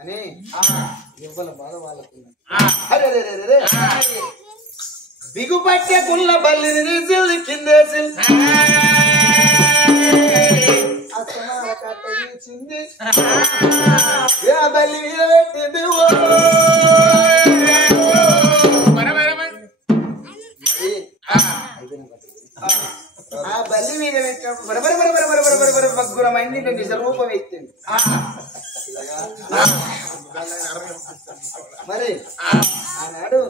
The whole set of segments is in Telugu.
అని ఇవ్వల బాధ వాళ్ళకు బిగుపట్టే కుళ్ళ బల్లిని తీసి కిందేసి కట్టించింది బల్లి మీద పెట్టింది ఆ బల్లి మీద పెట్టినప్పుడు బగ్గురమైంది నిజ రూపం ఎత్తింది మరి ఆనాడు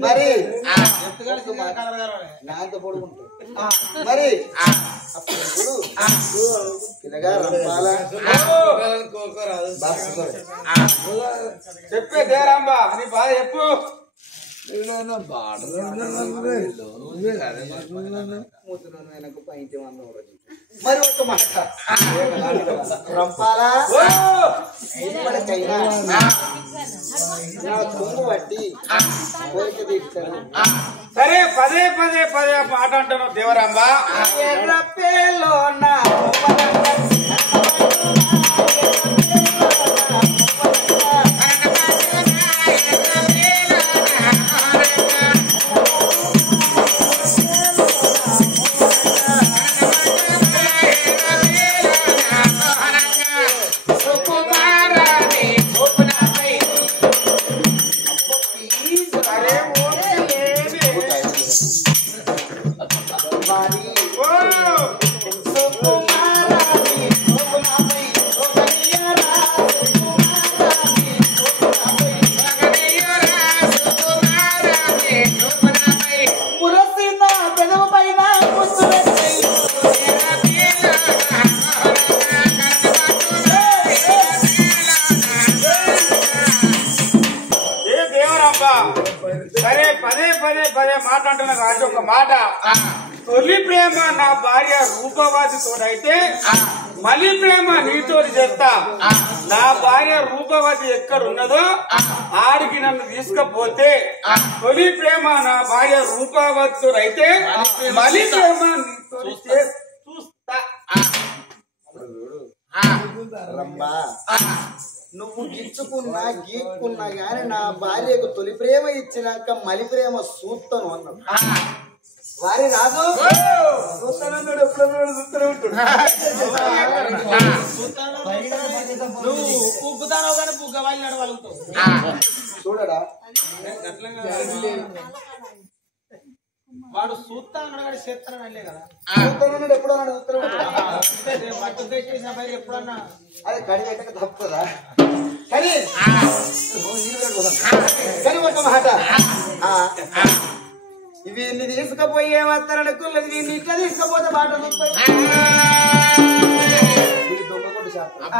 మరి నాతో పడుకుంటాడు మరి అప్పుడు పిల్లగా రంపాలా చెప్పే దేరాంబా నీ బాధ చెప్పు మరి ఒక మాట రంపాలా ఇప్పటికైనా నా తుమ్ము బట్టి కోరిక తీర్చాను. సరే పదే పదే పదే మాట అంటాను దేవరాంబా పేలో నా సరే పదే పదే పదే మాట అంటున్నా కాబట్టి ఒక మాట తొలి ప్రేమ నా భార్య రూపవతితో అయితే మళ్ళీ ప్రేమ నీతో చేస్తా నా భార్య రూపవతి ఎక్కడ ఉన్నదో ఆడికి నన్ను తీసుకపోతే తొలి ప్రేమ నా భార్య రూపవతితో అయితే మళ్ళీ ప్రేమ నీతో చూస్తా రమ్మా నువ్వు గిచ్చుకున్నా గీక్కున్నా గాని నా భార్యకు తొలి ప్రేమ ఇచ్చినాక మలి ప్రేమ సూత్తను అన్నాడు. వారి రాజు చూస్తానన్నాడు ఎప్పుడన్నాడు చూస్తూనే ఉంటాడు. నువ్వు ఉప్పుతానో కానీ పుగ్గ వాళ్ళు నడవలుగుతావు చూడడా వాడు సూత్తా అన్నాడు కానీ చేస్తానని అనలే కదా చూస్తానన్నాడు ఎప్పుడన్నాడు చూస్తూనే మట్టు పెట్టేసిన పైన ఎప్పుడన్నా అది కడి పెట్టక తప్పుతుందా కానీ కానీ ఒక మాట ఇవి ఇన్ని తీసుకపోయే వస్తారని కుల్లది వీళ్ళు ఇట్లా తీసుకపోతే మాట దొంగకొట్టు శాస్త్రం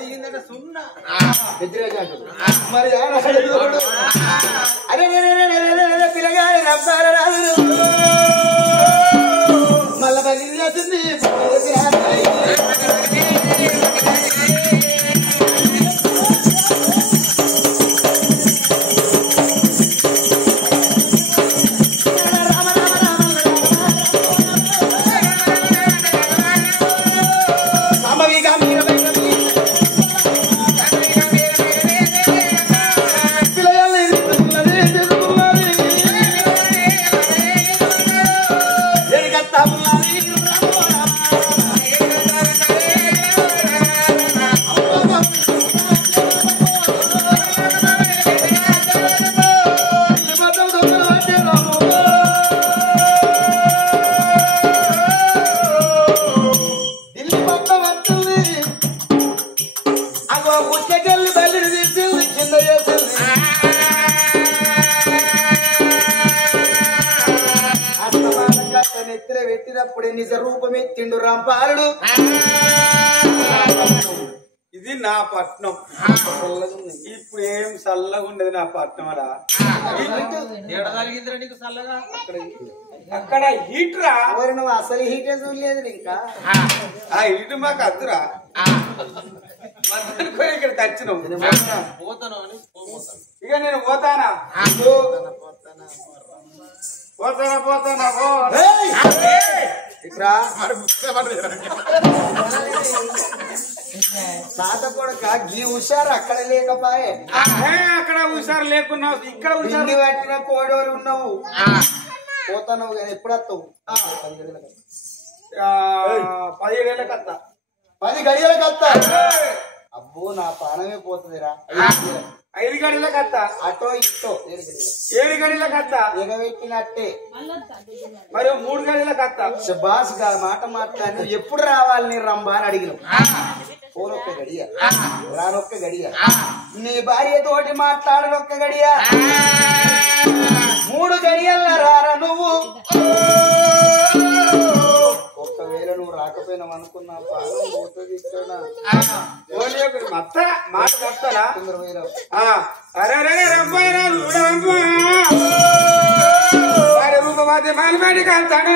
దిగిందంటే సున్నా మరి అరే పిల్లగాలి రబ్బాల రాదు మళ్ళా బలి చేస్తుంది పెట్టినప్పుడే నిజ రూపమెత్తిండు రాంపాలుడు. ఇది నా పట్నం ఇప్పుడు ఏం చల్లగా ఉండదు నా పట్నం అలా ఏడగలిగిందిరా నీకు చల్లగా అక్కడ హీట్ రా ఎవరు నువ్వు అసలు హీటే చూడలేదు ఇంకా ఆ హీట్ మాకు అద్దురా ఇక్కడ తెచ్చినాం పోతాను అని ఇక నేను పోతానా పోతానా పోతానా రా తాత కొడక గీ హుషారు అక్కడ లేకపాయే అక్కడ హుషారు లేకున్నావు ఇక్కడ ఇంటి పట్టిన కోడోలు ఉన్నావు పోతున్నావు కదా ఎప్పుడు వస్తావు 17 ఏళ్ళకి వస్తా 10 గడియలకు వస్తా అబ్బో నా పానమే పోతుందిరా 5 గడియలకు వస్తా అటో ఇటో 7 గడియలకు వస్తా ఎగబెట్టినట్టే మరి 3 గడియలకు వస్తా సుభాష్ గారు మాట మాట్లాడి ఎప్పుడు రావాలి నీ రంబా అని అడిగిన పోనొక్క గడియ రానొక్క గడియ నీ భార్య తోటి మాట్లాడనొక్క గడియ 3 గడియల్లో రారా నువ్వు ఒక్కవేళ నువ్వు రాకపోయినావు అనుకున్నా పాలం పోతుంది ఇక్కడ మాట వస్తారా తొందర పోయినావు అరే రమ్మాయినా రూపవాది మాలిమాడి కాంతాడు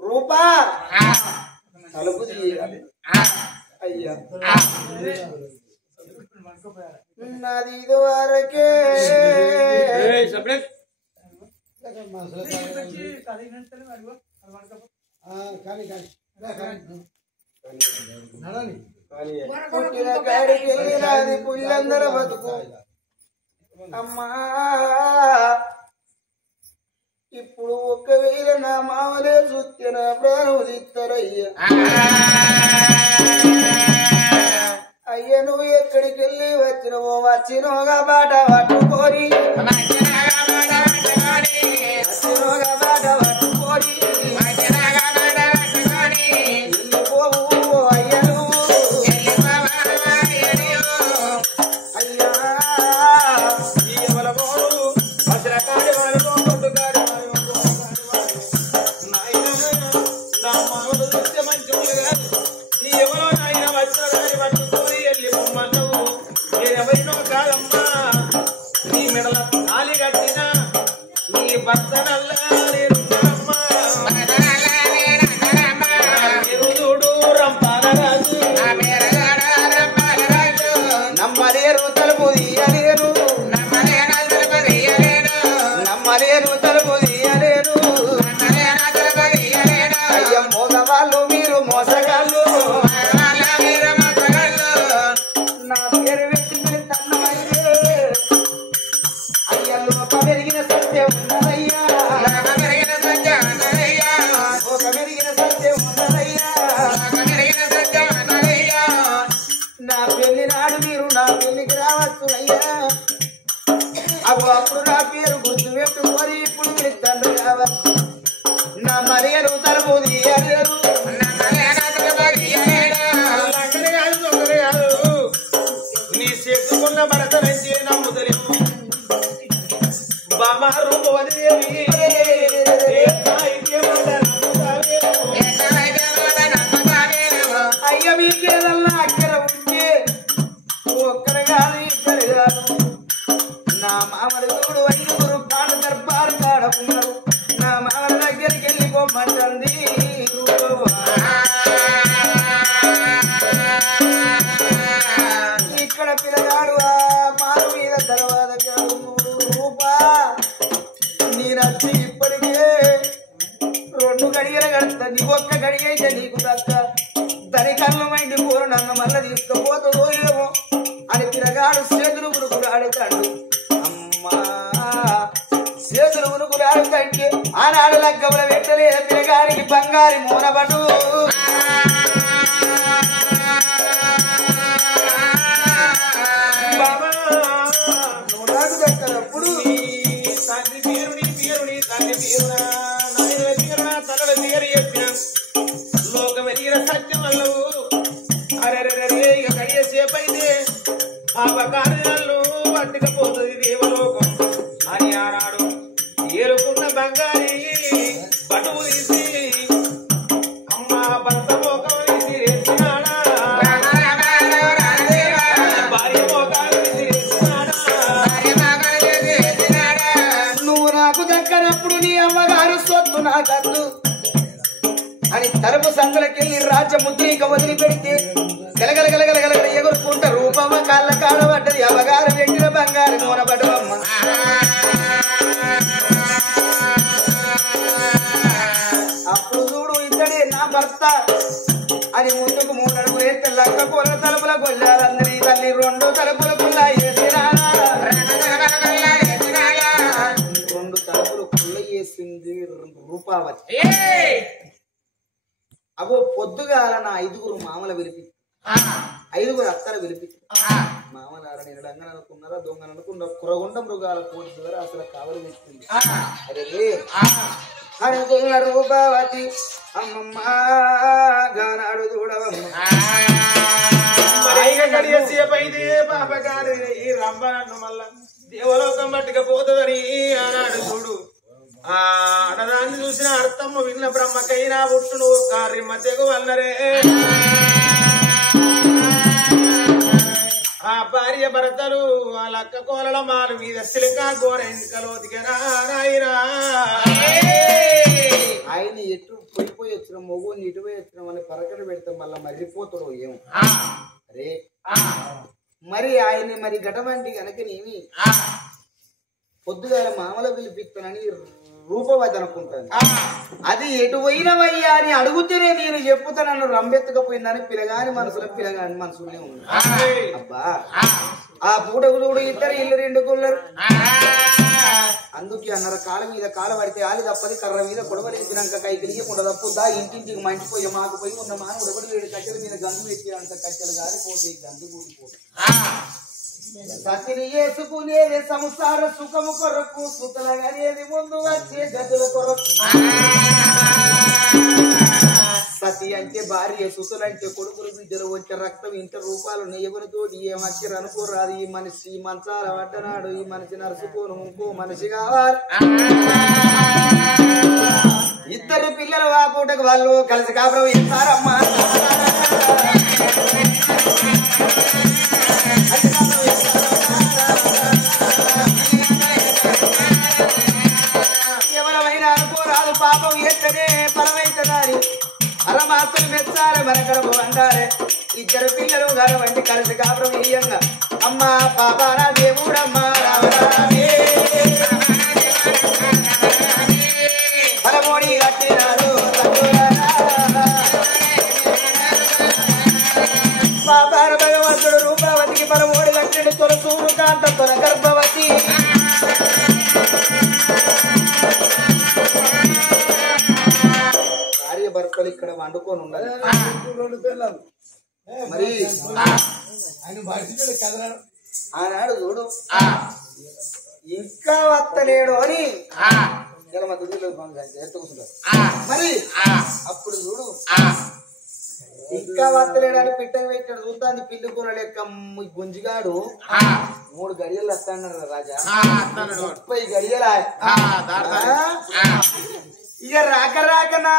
రూపా తలుపు తీయాలి అయ్యా నాది ఇది వరకే పుట్టిన కాడికి నాది పుల్లందర బతుకు అమ్మా ఇప్పుడు ఒకవేళ నా మామలే చూస్తే నా ప్రాణం తీస్తారయ్యా అయ్య నువ్వు ఎక్కడికి వెళ్ళి వచ్చినోగా బాట పట్టుకొని వచ్చినోగా బాట పట్టుకొని వెళ్ళిపోవు అయ్య నువ్వు అయ్యా నమ్మలేరు తలుపు తీయలేరు నమ్మలేరు తలుపు తీయలేరు అయ్య మోసవాళ్ళు మీరు మోసగాళ్ళు నా పేరు పెట్టి తన్నమయ్యే అయ్య లోక పెరిగిన సత్యం ఉన్నదయ్యా లోక పెరిగిన సత్యం ఉన్నదయ్యా నా పెళ్లి నాడు మీరు నా పెళ్లికి రావచ్చు అయ్యా అప్పుడు నా పేరు గుర్తు పెట్టుకొని ఇప్పుడు మీ తండ్రి కావచ్చు నా మరియను తలుపు తీయలేరు నీ చేసుకున్న భరత నుంచి నమ్ముదలేము బాబా రూపవదేవి అయ్య మీకేదల్లా అక్కడ ఉంటే ఒక్కరు కాదు ఇద్దరు కాదు నా మామలు చూడు 5 పాట దర్బారు కాడ ఉన్నారు నా మామల దగ్గరికి వెళ్ళిపోమంటుంది ఇక్కడ పిల్లగాడు ఆ మారు మీద తర్వాత రూపా నేనచ్చి ఇప్పటికే 2 గడియలు కడతా నీ ఒక్క గడియ అయితే నీకు దక్క దాని కళ్ళు మైండి పోరు నన్ను మళ్ళీ తీసుకుపోతుందో ఏమో అని పిల్లగాడు చేతులు గురుకులు ఆడుతాడు అమ్మా చేతులు గురుకులు ఆడుతంటే ఆనాడు లగ్గముల వెంటనే పిల్లగాడికి బంగారి మూనబడు బాబా నువ్వు నాకు దక్కనప్పుడు తండ్రి పేరుని తండ్రి పేరునా నాయన పేరునా తనల పేరు చెప్పిన లోకం ఎదిగిన సత్యం వల్లవు అరెరెరే ఇక కడియ సేపైతే పాపకార్యాలను పట్టుకపోతుంది దేవలోకం అని ఆనాడు ఏరుకున్న బంగారి బటువు తీసి అమ్మ భర్త మోకం తీసినాడా భార్య మోకాలు తీసినాడా నువ్వు నాకు దక్కనప్పుడు నీ అమ్మగారు సొత్తు నాకద్దు అని తరపు సందులకెళ్ళి రాజముద్రిక వదిలిపెడితే గలగలగలగలగల ఎగురుకుంటా రూపమ్మ కాళ్ళ కాళ్ళ పడ్డది అమ్మగారు పెట్టిన బంగారు నూనబడు అమ్మ అప్పుడు చూడు ఇతడే నా భర్త అని ముందుకు 3 అడుగులు వేస్తే లక్క కొల్ల తలుపుల కొల్లారందరి తల్లి 2 తలుపుల కుల్ల వేసినా 2 తలుపులు కుల్ల వేసింది రూపావతి అగో పొద్దుగాల నా 5 మామల పిలిపి 5 అత్తర పిలిపి మామలార నేను డంగన అనుకున్నారా దొంగన అనుకున్నా కురగుండ మృగాల కోటి ద్వారా అసలు కావలి తెచ్చింది అరే అనుకున్న రూపావతి అమ్మమ్మ గానాడు చూడవమ్మ గడియ సేపైతే పాపకారి ఈ రంభను మళ్ళా దేవలోకం పట్టుకపోతుందని ఆనాడు చూడు ఆ ఆడదాన్ని చూసిన అర్థమ్మ విన్న బ్రహ్మకైనా పుట్టును కార్యమ్మ తెగు వల్లరే ఆ భార్య భర్తలు వాళ్ళ అక్క కోలల మాలు మీద సిలికా గోర ఎన్నికలో దిగనాయనా ఆయన ఎటు పోయిపోయి వచ్చిన మొగుని ఇటుపోయి వచ్చిన అని పరకట పెడతాం మళ్ళీ మర్రిపోతాడు ఏమో అరే మరి ఆయన మరి ఘటమంటి కనుకనేమి పొద్దుగాల మామల పిలిపిస్తానని రూపవతి అనుకుంటాను అది ఎటు పోయినవయ్యా అని అడుగుతూనే నేను చెప్పుతా నన్ను రంబెత్తకపోయిందని పిల్లగాని మనసులోనే ఉంది అబ్బా ఆ పూటకు చూడు 2 ఇల్లు 2 కుల్లరు అందుకే అన్నారు కాళ్ళ మీద కాళ్ళ పడితే ఆలి తప్పది కర్ర మీద కొడవలించినాక కై తెలియకుండా తప్పుద్దా ఇంటింటికి మంచిపోయి మాకు పోయి ఉన్న మానవుడు ఎవడు 7 కట్టెల మీద గందు పెట్టి అంత కట్టెలు గారిపోతాయి గందు కూలిపోతాయి సతిని వేసుకునేది సంసార సుఖము కొరకు సుతలగనేది ముందు వచ్చే గదుల కొరకు సతి అంటే భార్య సుతులంటే కొడుకులు బిడ్డలు వచ్చే రక్తం ఇంత రూపాలు ఎవరితోటి ఏ మధ్య అనుకోరాదు ఈ మనిషి మంచాల పడ్డనాడు ఈ మనిషి నరుసుకోను ఇంకో మనిషి కావాలి 2 పిల్లలు ఆ పూటకు వాళ్ళు కలిసి కాపురం ఇస్తారమ్మా ఎవరైనా అనుకోరాదు పాపం ఎత్తనే పరమైతదారి అరమాత్రం మెచ్చాలి మనకడము అంటారే 2 పిల్లలు గలవంటి కలిసి కాపురం ఇయ్యంగా అమ్మా పాపారా దేవుడమ్మా రామరామే పరమోడి కట్టినారు పాపార భగవంతుడు రూపావతికి పరమోడి కట్టిడు తొలసూరు కాంత తొల గర్భవతి భర్తలు ఇక్కడ వండుకొని ఉండాలి మరి ఆనాడు చూడు ఇంకా వత్తలేడు అని మరి అప్పుడు చూడు ఇంకా వత్తలేడని పిట్టని పెట్టాడు చూస్తాను పిల్లుకున్న లెక్క గుంజిగాడు 3 గడియలు వస్తాడు రాజా 30 గడియలా ఇక రాక రాక నా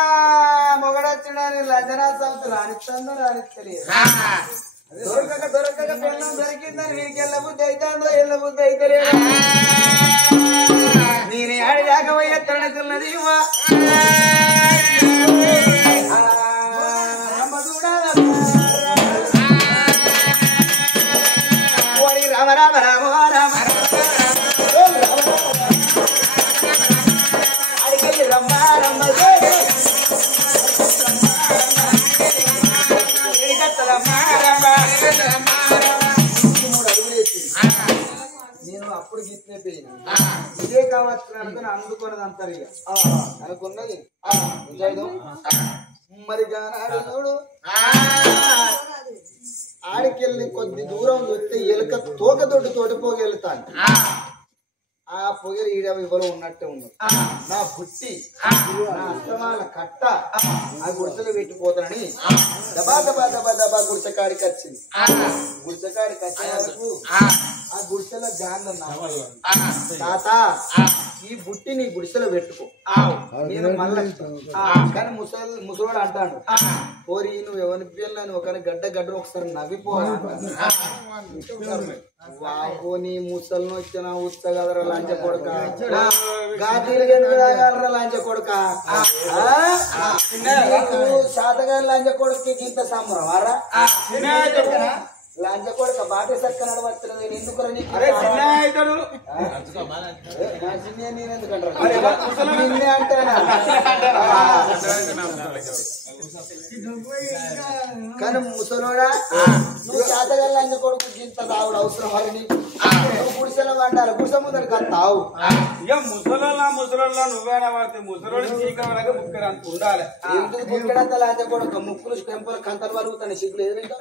మొగడొచ్చినని లంజనా సంస్థ రాణిస్తాను రాణిస్తలేదు దొరకక పెళ్ళం దొరికిందని వీరికి ఎల్ల బుద్ధి అవుతుందో ఎల్ల బుద్ధి అయితే లేదు నేనే ఆడిదాకా పోయేస్తున్నది రామ రామ రామ రామ అడిగి రమ్మ రమ్మ నేను అప్పుడు గిట్నే పోయినా ఇదే కావచ్చు అనుకుని అందుకున్నది అంటారు ఇక అనుకున్నది మరి చూడు ఆడికెళ్ళి కొద్ది దూరం వస్తే ఎలుక తోకతోటి తోటిపోగెళ్తాను ఆ పొగలు ఈడ ఇవ్వలో ఉన్నట్టే ఉన్నది నా బుట్టి నా అస్తమాన కట్ట ఆ గుడిసెలు పెట్టిపోతానని దబా దబా దబా దబా గుడిసెకాడికి వచ్చింది గుడిసెకాడికి వచ్చే వరకు ఆ గుడిసెలో జాన్న తాత ఈ బుట్టి నీ గుడిసెలో పెట్టుకో నేను మళ్ళీ కానీ ముసలోడు అంటాడు పోరి నువ్వు ఎవరి పిల్లని ఒక గడ్డ ఒకసారి నవ్విపోవాలి బాబు నీ ముసలిని వచ్చిన ఉత్తగదర లంచ కొడుక గాజీలుగలరా లంచ కొడుక శాతగారి లంచ కొడుకు ఇంత సంబరమారా లంచ కొడుక బాట సక్క నడవచ్చున్నది ఎందుకు నేనెందుకంటారా అంటేనా కానీ ముసలోడా నువ్వు శాతగారి లంచ కొడుకు ఇంత తావుడు అవసరం మరి నువ్వు గుడిసెలో వండాలి గుడిసె ముందరికి వస్తావు ఇక ముసలోళ్ళ నువ్వేనా పడితే ముసలోడు చీకవడగా ముక్కరు అంత ఉండాలి ఎందుకు ముక్కడంత లంచ కొడుకు ముక్కులు టెంపుల్ కంతలు వలుగుతాయి సిగ్గులు ఎదురు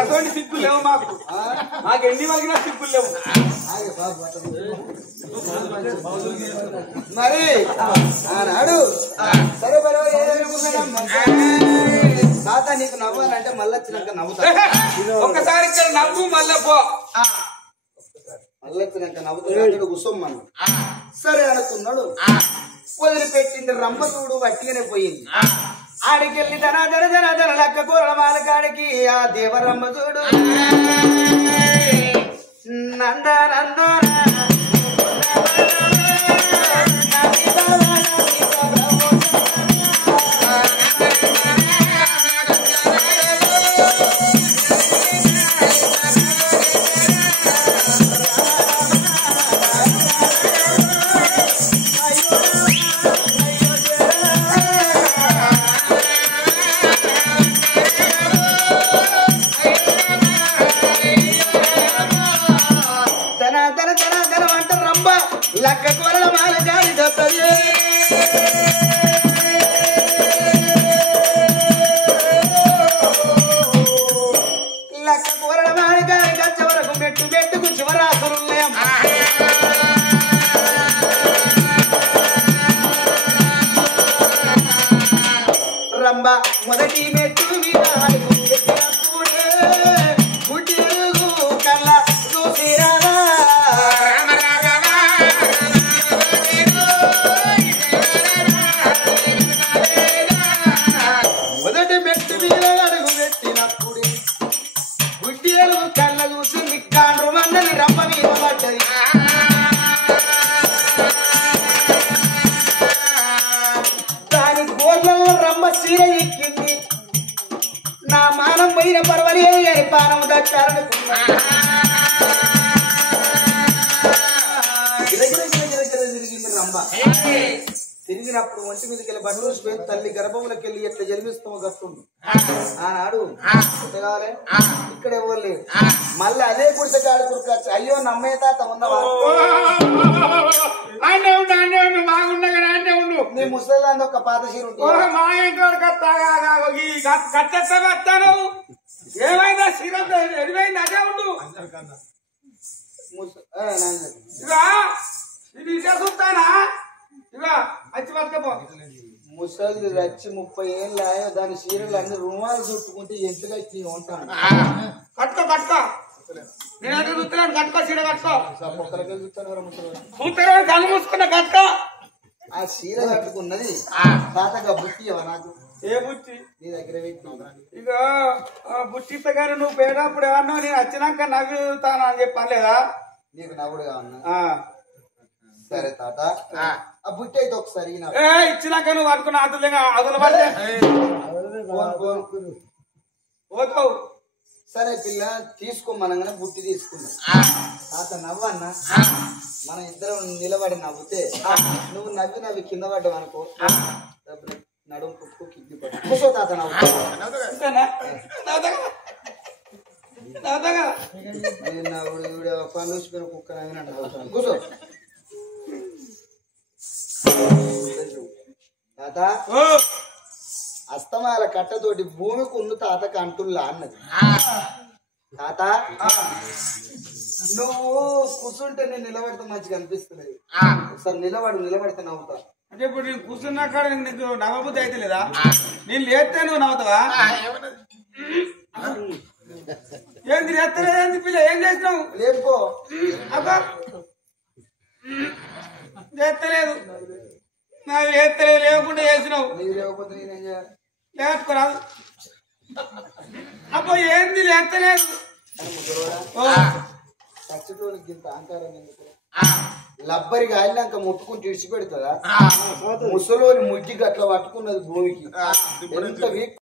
అటువంటి సిగ్గులు లేవు మాకు ఎన్ని వలిగినా సిగ్గులు లేవు మరి ఆనాడు సరే తాత నీకు నవ్వాలంటే మళ్ళీ వచ్చినాక నవ్వుతా ఒక్కసారి ఇక్కడ నవ్వు మళ్ళా పో మళ్ళీ వచ్చినాక నవ్వుతాడు కుసమ్మను సరే అనుకున్నాడు వదిలిపెట్టింది రమ్మ చూడు వట్టిగానే పోయింది ఆడికెళ్ళి ధన లక్క కూరల మాలకాడికి ఆ దేవరమ్మ చూడు నంద లక్క కూరల మాలకాడి దొత్తది లక్క కూరల మాలకాడి గచ్చ వరకు మెట్టుకు చివరాసురున్నాం రంబ మొదటి మెట్టు మీద కళ్ళ చూసిరాదా కళ్ళ చూసి మిక్కాండ్రు మందని రమ్మ మీద పడ్డది దాని గోళ్ళలో రమ్మ చీర ఎక్కింది నా మానం పోయిన పర్వాలేదు అని పానం దక్కారనుకున్నా తిరిగింది రమ్మ తిరిగినప్పుడు ఒంటి మీదకి వెళ్ళి బట్టలు తల్లి గర్భంలోకి వెళ్ళి ఎట్లా జన్మిస్తామో గట్టుంది ఆనాడు కావాలి ఇక్కడ ఎవరు లేదు మళ్ళీ అదే గుడిసెకాడు కురుకొచ్చు అయ్యో నమ్మే తాత ఉన్నవా నీ ముసలి ఒక పాత చీర ఉంటుంది ఏమైనా చీర ఎడిపోయింది అదే ఉండు ఇది ఇదే చూస్తానా ఇక వచ్చి పట్టుకపో ముసలి రచ్చి 30 ఏళ్ళు దాని చీరలు అన్ని రుమాలు చుట్టుకుంటే ఎంతగా ఉంటాను కట్టుకో కట్టుకో నేను చూస్తున్నాను కట్టుకో చీర కట్టుకో ఒక్కరికే చూస్తాను చూస్తాను కళ్ళు మూసుకున్నా కట్టుకో ఆ చీర కట్టుకున్నది తాతగా బుట్టివా నాకు ఏ బుట్టి నీ దగ్గర ఇక బుట్టిత గారు నువ్వు పోయేటప్పుడు ఏమన్నా నేను వచ్చినాక నవ్వుతాను అని చెప్పలేదా నీకు నవ్వుడుగా ఉన్నా సరే తాత ఆ బుట్టి అయితే ఒకసారి ఇచ్చినాక నువ్వు పట్టుకున్న అతలుగా అదులు పడితే పోతావు సరే పిల్ల తీసుకోమనగానే బుట్టి తీసుకున్నా తాత నవ్వన్నా మనం ఇద్దరం నిలబడి నవ్వుతే నువ్వు నవ్వి కింద పడ్డావు అనుకో నడుము పుట్టుకు కిడ్నీ పట్టు కూర్చో తాత నవ్వుడు పనులు వచ్చిపోయిన కుక్క నవ్వినట్టు కూర్చో తాత అస్తమాల కట్టతోటి భూమికి ఉన్న తాతకు అంటుల్లా అన్నది తాత నువ్వు కూర్చుంటే నేను నిలబడితే మంచిగా అనిపిస్తున్నది ఒకసారి నిలబడితే నవ్వుతా అంటే ఇప్పుడు నేను కూర్చున్నా కాడ నీకు నవ్వబుద్ధి అయితే లేదా నేను లేస్తే నువ్వు నవ్వుతావా ఏంది లేస్తలేదేంది పిల్ల ఏం చేసినావు లేపో అబ్బా లేస్తలేదు నాకు లేస్తలేదు లేకుండా చేసినావు నీకు లేకపోతే నేనేం చేయాలి లేచుకోరాదు అబ్బా ఏంది లేస్తలేదు చచ్చిటోనికి ఇంత అహంకారం ఎందుకు లబ్బరి గాలినాక ముట్టుకుని ఇడిచిపెడుతుందా ముసలోని ముగ్గి గట్ల పట్టుకున్నది భూమికి ఎంత వీక్